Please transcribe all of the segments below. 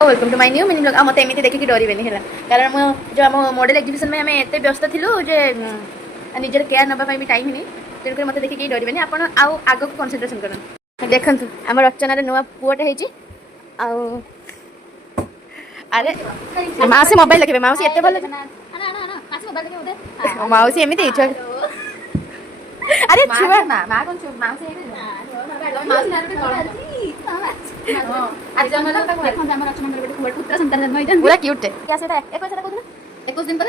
Welcome to my new mini blog मत एमती देखिए डरबेनि है कारण जो आम मॉडल एग्जीबिशन में आम एत व्यस्त थिलु जे निजर केयर नापी भी टाइम नहीं तेणुक मत देखिए डरबेनि आपण आउ आग को कनसेंट्रेशन कर देखु आम रचनार नुआ पुओटे अरे माउसी मोबाइल देखिए माउसी एत भल माउसी एमती अरे छुआ पूरा क्यूट है क्या सेटा 21 दिन पर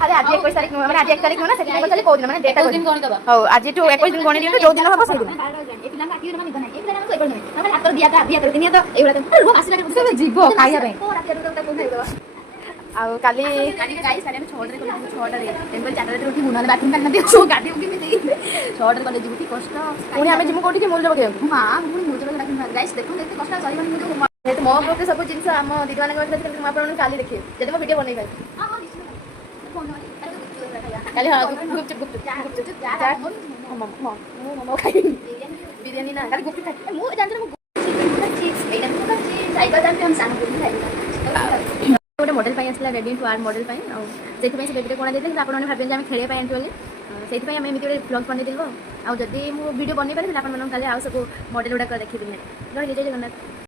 अरे आज 21 तारीख माने आज 1 तारीख माने सेटा चले को दिन माने डेटा दिन गणी दबा हो आज तो 21 दिन गणी दिन जो दिन हबो से दिन ए पिला का किर माने गना ए पिला ना सोइ पड़ने तमे हाथ दिया तो दिन तो एबरा तो आसी लागे जीवो खाइया रे को रात तो को खाइबो आउ काली गाइस सारे हम 6 रे 6 रे टेम्पल 4 रे उठी मुना बाथरूम करना दे सो गाडी उठी में 6 रे कॉलेज उठी कष्ट पुनी हमें जिमु कोठी के मूल जब के मां मुनी मूल जब डाकिन गाइस देखो एते कष्ट सही माने मुझे तो मो ग्रुप सब जिंस हम दीदी माने कहले हम आपन काली देखिए जदि मो वीडियो बनै पाइ हां हां निश्चित फोन काली हां गुप जा मो खाइ बिरयानी ना काली गुप खाइ मो जानते मो चीज एटा तो चीज साइकिल जानते हम सान गुप खाइ गोटे मॉडल आसला बेबी टू आर मॉडल से बेबी कौन देते आपने भाव आम खेल आनी बोली से आम एमती गोटे ब्लग बनईदेलु आदि मुझे वीडियो बनई पारि आप सब मॉडल गुड़ाक देखी रही जय जगन्नाथ।